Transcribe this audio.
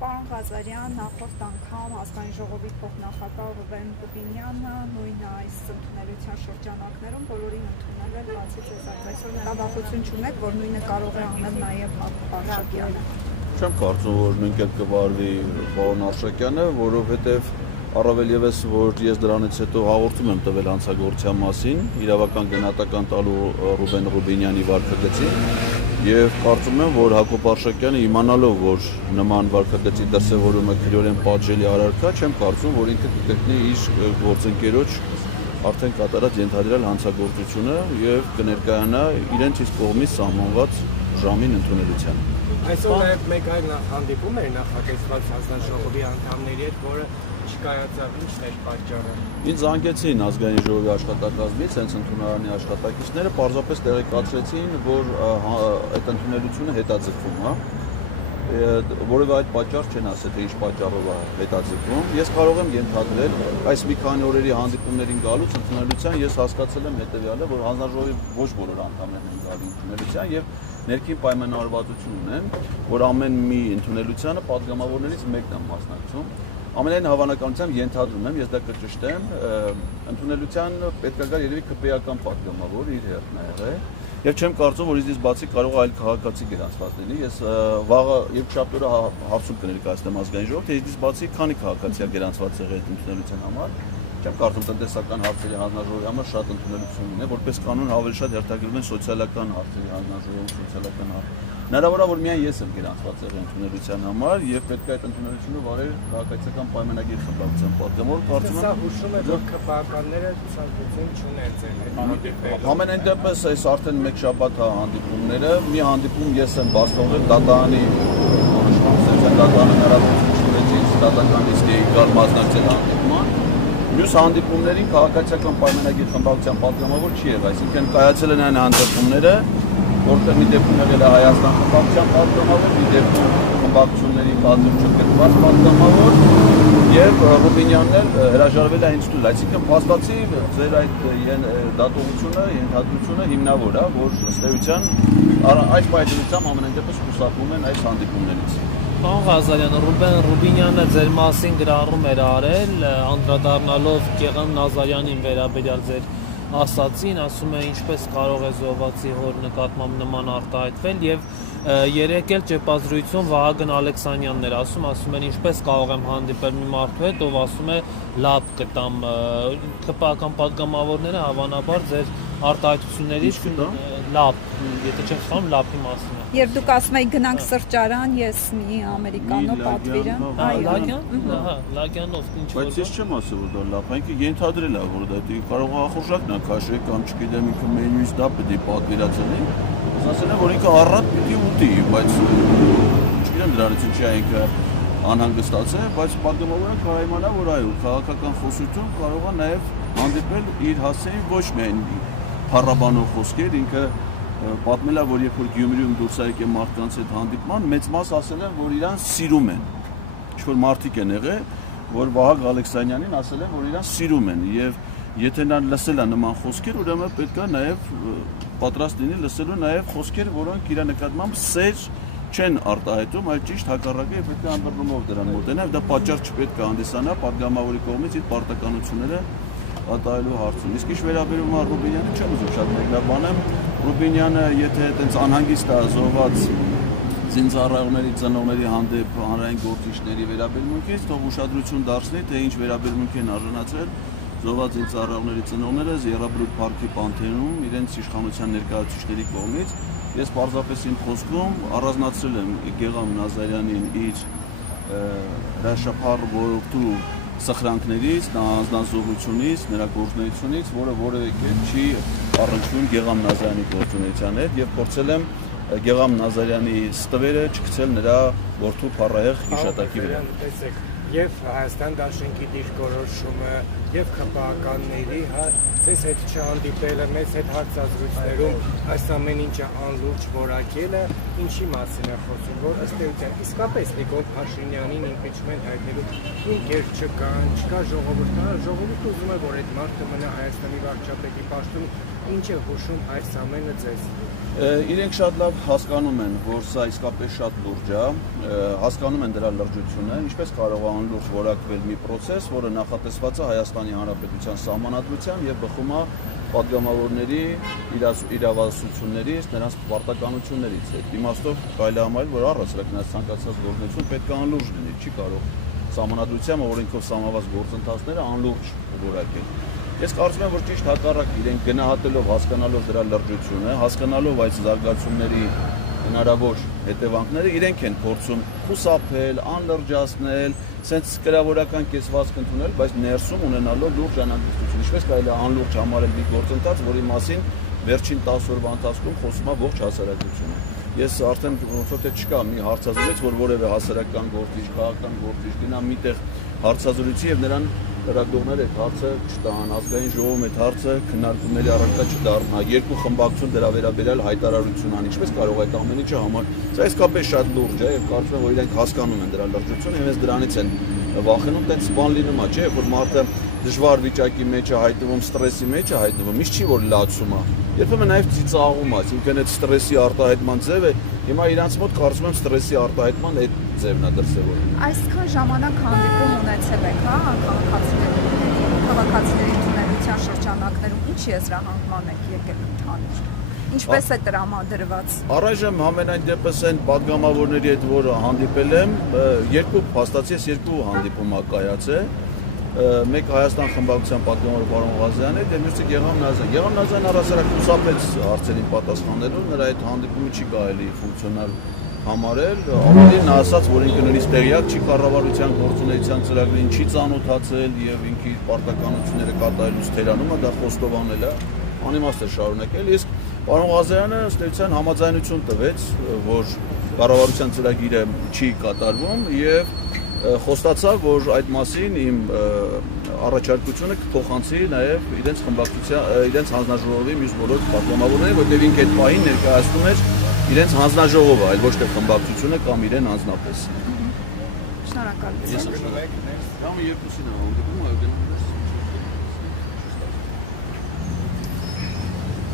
Պարոն Ղազարյան, նախորդ անգամ ազգային ժողովի փոխնախագահ Ռուբեն Ռուբինյանը նույն այս ընդունելության շրջանակներում բոլորին ընդունել էր բացի ձեզանից։ Այսօր մտավախություն չունեք, որ նույնը կարող է անել նաև Հակոբ Արշակյանը։ Չեմ կարծում, որ նույնքան կվարվի պարոն Արշակյանը, որովհետև առավել ևս, որ ես դրանից հետո հաղորդում եմ տվել հանցագործության մասին, իրավական գնահատական տալու Ռուբեն Ռուբինյանի վարքագծին եւ կարծում եմ, որ Հակոբ Արշակյանը իմանալով, որ նման վարքագծի դրսևորումը քրեորեն պատժելի արարքա, չեմ կարծում, որ ինքը կգտնի իր գործընկերոջ արդեն կատարած ենթադրյալ հանցագործությունը եւ կներկայանա իրենց իսկ կողմից սահմանված ժամին ընդունելության։ Այսօր նաև մեկ այլ հանդիպում էր նախատեսված հանձնաժողովի անդամների հետ, որը չկայացավ, ինչն էր պատճառը։ Ինձ զանգեցին ազգային ժողովի աշխատակազմից, հենց ընդունարանի աշխատակիցները պարզապես տեղեկացրեցին, որ այդ ընդունելությունը հետաձգվում է, որովհետև այդ պատճառ չեն ասել, թե ինչ պատճառով է հետաձգվում։ Ես կարող եմ ենթադրել, այս մի քանի օրերի հանդիպումներին գալուց ընդունելության ես հասկացել եմ հետևյալը, որ հանձնաժողովի ոչ բոլոր անդամներն են գալի ընդունելության եւ ներքին պայմանավորվածություն ունեն, որ ամեն մի ընդունելությանը падգամավորներից մեկն է մասնակցում։ Ամենայն հավանականությամբ ենթադրում եմ, ես դա կճշտեմ, ընդունելության պետք է գա երևի ԿՊ-ական падգամավոր իր հերթն է եղել։ Եվ չեմ կարծում, որ իզից բացի կարող է այլ քաղաքացի գրանցված լինի։ Ես վաղը երկշաբթի օրը հարցում կներկայացնեմ ազգային ժողով, թե իզից բացի քանի քաղաքացի է գրանցված եղել ընդունելության համար։ Չեմ կարծում տնտեսական հարցերի հանձնաժողովի համար շատ ընդունելություն ունի, որպես կանոն ավելի շատ հերթագրվում են սոցիալական հարցերի հանձնաժողովում, սոցիալական հարց։ Հնարավոր է, որ միայն ես եմ գրանցված եղել ընդունելության համար եւ պետք է այդ ընդունելությունը վարել քաղաքացիական պայմանագիր խմբակցության պատգամավոր, կարծում եմ։ Սա հուշում է, որ ԿՊ-ականները ցանկություն չունեն ձեր։ Ամենայն դեպս այս արդեն մեկ շաբաթ հանդիպումները, մի հանդիպում ես եմ բաց թողել դատարանի դատարանը հնարավորություն չունեցի դատական իսկի գալ մասնակցել հանդիպման։ Մյուս հանդիպումներին քաղաքացիական պայմանագիր խմբակցության պատգամավոր չի եղել, այսինքն կայացել են այն հանդիպումները, որտեղ մի դեպքում եղել է Հայաստան խմբակցության պատգամավոր, մի դեպքում խմբակցությունների կազմում չգրկված պատգամավոր եւ Ռուբինյանն էլ հրաժարվել է հենց տուլ, այսինքն փաստացի ձեր այդ դատողությունը, ենթադրությունը հիմնավոր է, որ ըստ էության այս պայմանությամբ ամենայն դեպս խուսափում են այս հանդիպումներից։ Պարոն Ղազարյան, Ռուբեն Ռուբինյանը ձեր մասին գրառում էր արել, անդրադառնալով Գեղամ Նազարյանին վերաբերյալ ձեր ասացին, ասում է ինչպես կարող է զոհվածի հոր նկատմամբ նման արտահայտվել եւ երեք էլ ճեպազրույցում Վահագն Ալեքսանյանն էր ասում են ինչպես կարող եմ հանդիպել մի մարդու հետ, ով ասում է լապ կտամ, ԿՊ-ական պատգամավորները հավանաբար ձեր արտահայտություններից լապ, եթե չեմ սխալվում, լապի մասին է։ Երբ դուք ասում եք գնանք սրճարան, ես մի ամերիկանո պատվիրեմ, Լագյանով ինչ որ։ Բայց ես չեմ ասել, որ դա լապ, ինքը ենթադրել է, որ դա կարող է ախորժակն է քաշել կամ չգիտեմ ինքը մենյուից դա պետք է պատվիրացնի։ Ասել եմ, որ ինքը առատ պիտի ուտի, բայց չգիտեմ դրանից ինչի է ինքը անհանգստացել, բայց պատգամավորը կհայմանա, որ այո, քաղաքական խոսություն կարող է նաև հանդիպել իր հասցեին ոչ միայն փառաբանող խոսքեր, ինքը պատմել է, որ երբ որ Գյումրիում դուրս է եկել մարդկանց հետ հանդիպման, մեծ մաս ասել են, որ իրան սիրում են։ Ինչ-որ մարդիկ են եղել, որ Վահագն Ալեքսանյանին ասել են, որ իրան սիրում են եւ եթե նա լսել է նման խոսքեր, ուրեմն պետք է նաև պատրաստ լինի լսելու նաև խոսքեր, որոնք իր նկատմամբ սեր չեն արտահայտում, այլ ճիշտ հակառակը պետք է անդրդումով դրան մոտենալ, դա պատճառ չպետք է հանդիսանա պատգամավորի կողմից իր պարտականությունները ատայելու հարցում։ Իսկ ինչ վերաբերում է Ռուբինյանին, չեմ ուզում շատ մեկնաբանեմ, Ռուբինյանը եթե այդպես անհանգիստ է զոհված զինծառայողների ծնողների հանդեպ հանրային գործիչների վերաբերմունքից, թող ուշադրություն դարձնի, թե ինչ վերաբերմունք են արժանացրել զոհված զինծառայողների ծնողները Եռաբլուր парքի Պանթեոնում իրենց իշխանության ներկայացուցիչների կողմից։ Ես պարզապես իմ խոսքում առանձնացրել եմ Գեղամ Նազարյանին իր հրաշափառ ողորմու սխրանքներից, անձնազոհությունից, նրա գործունեությունից, որը որևէ կերպ չի առնչվում Գեղամ Նազարյանի գործունեության հետ եւ փորձել եմ Գեղամ Նազարյանի ստվերը չգցել նրա որդու փառահեղ հիշատակի վրա։ Եվ Հայաստան դաշնքի դիրքորոշումը եւ ԿՊ-ականների ձեզ հետ չհանդիպելը, մեզ հետ հարցազրույցներում այս ամեն ինչը անլուրջ որակելը, ինչի մասին է խոսում, որ ըստ էության իսկապես Նիկոլ Փաշինյանին իմպիչմենտ հայտնելու ինքեր չկա ժողովուրդը ուզում է, որ այդ մարդը մնա Հայաստանի վարչապետի պաշտոնում, ինչ է հուշում այս ամենը ձեզ։ Իրենք շատ լավ հասկանում են, որ սա իսկապես շատ լուրջ է, հասկանում են դրա լրջությունը, ինչպես կարող է անլուրջ որակվել մի process, որը նախատեսված է Հայաստանի Հանրապետության Սահմանադրության եւ բխում է պատգամավորների իրավասություններից, նրանց պարտականություններից։ Այդ իմաստով կարելի է համարել, որ առհասարակ նրանց ցանկացած գործունեություն պետք է անլուրջ լինի, չի կարող Սահմանադրությամբ օրենքով սահմանված գործընթացները անլուրջ որակել։ Ես կարծում եմ, որ ճիշտ հակառակ իրենք գնահատելով, հասկանալով դրա լրջությունը, հասկանալով այդ զարգացումների հնարավոր հետևանքները, իրենք են փորձում խուսափել, անլրջացնել, սենց կրավորական կեսվածք ընդունել, բայց ներսում ունենալով լուրջ անհանգստություն։ Ինչպես կարելի է անլուրջ համարել մի գործընթաց, որի մասին վերջին 10 օրվա ընթացքում խոսում է ողջ հասարակությունը։ Ես արդեն ոնց որ թե չկա մի հարցազրույց, որ որևէ հասարակական գործիչ, քաղաքական գործիչ գնա միտեղ հարցազրույցի եւ նրան լրագրողները այդ հարցը չտան, ազգային ժողովում այդ հարցը քննարկումների առարկա չդառնա, երկու խմբակցություն դրա վերաբերյալ հայտարարություն անի, ինչպես կարող այդ ամեն ինչը համար։ Սա իսկապես շատ լուրջ է եւ կարծում եմ, որ իրենք հասկանում են դրա լրջությունը եւ հենց դրանից են վախենում, տենց բան լինում է, չէ՞, որ մարդը դժվար վիճակի մեջ է հայտնվում, ստրեսի մեջ է հայտնվում, միշտ չի որ լացում է։ Երբեմն նաև ծիծաղում է, այսինքն այդ ստրեսի արտահայտման ձևը, հիմա իրանց մոտ կարծում եմ ստրեսի արտահայտման այդ ձևն է դրսևորվում։ Այսքան ժամանակ հանդիպում ունեցել եք, հա, քաղաքացիների ընդունելության շրջանակներում, ինչ եզրահանգման եք եկել ընդհանուր։ Ինչպես է տրամադրված։ Առայժմ համենայն դեպս այն պատգամավորների հետ, որ հանդիպել եմ, երկու փաստացի ես երկու հանդիպում կայացել։ Մեկ Հայաստան խմբակցության պատգամավոր պարոն Ղազարյանը եւ մյուսը Գեգամ Նազարյանը։ Գեգամ Նազարյանը առասարակ խուսափեց հարցերին պատասխանելու, նրա այդ հանդիպումը չի կարելի ֆունկցիոնալ համարել, ավելին ասաց, որ ինքը նույնիսկ տեղյակ չի կառավարության գործունեության ծրագրին, չի ծանոթացել եւ ինքի պարտականությունները կատարելուց թերանում է, դա խոստովանել է, անիմաստ է շարունակել, իսկ պարոն Ղազարյանը ըստ էության համաձայնություն տվեց, որ կառավարության ծրագիրը չի կատարվում եւ խոստացավ, որ այդ մասին իմ առաջարկությունը կփոխանցի նաև իրենց խմբակցության, իրենց հանձնաժողովի մյուս բոլոր պատգամավորներին, որտեղ ինքը այդ պահին ներկայացնում էր իրենց հանձնաժողովը, այլ ոչ թե խմբակցությունը կամ իրեն անձնապես։ Շնորհակալություն։ Ես շնորհակալ եմ։ Համ երկուսին է,